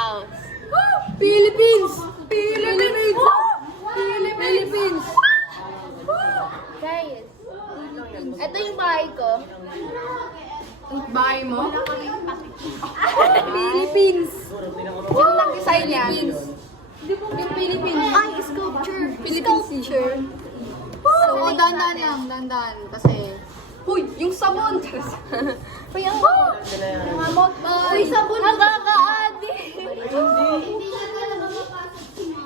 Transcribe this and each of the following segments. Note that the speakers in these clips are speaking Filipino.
house. Philippines! Philippines! Philippines! Guys, ito yung bahay ko. Bahay mo? Philippines! Sino nag-design yan? Yung Philippines. Ay, sculpture. Sculpture. So, dandan lang, dandan. Kasi, huy, yung sabon! Uy, ang mamot. Uy, sabon. Nakaka-adi.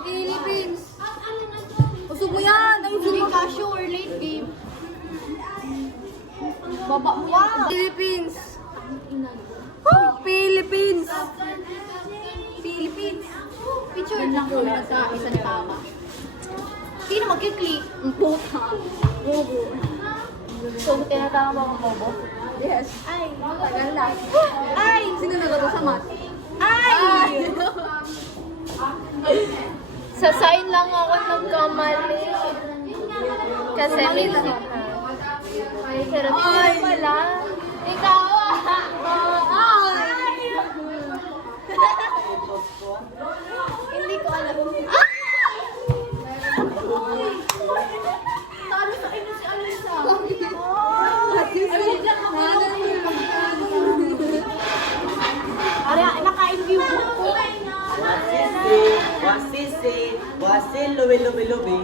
Philippines! Usog mo yan! Ang usog mo! Casio or late game. Baba mo yan! Philippines! Philippines! Philippines! Picture lang ko sa isang tama. Sino magkiklik? Ang puta! So, tinatama ba akong bobo? Yes! Ay! Tagal na! Ay! Sino nagawa sa mat? Ay! Sa sign lang ako nagkamali. Kasi may ay, sarap yun pala. Ikaw Ay! Hindi ko alam. Talo sa inyo si Alisa. Ara, nakain ko yung buhok ko. Wasisi, wasil, lubi, lubi, lubi.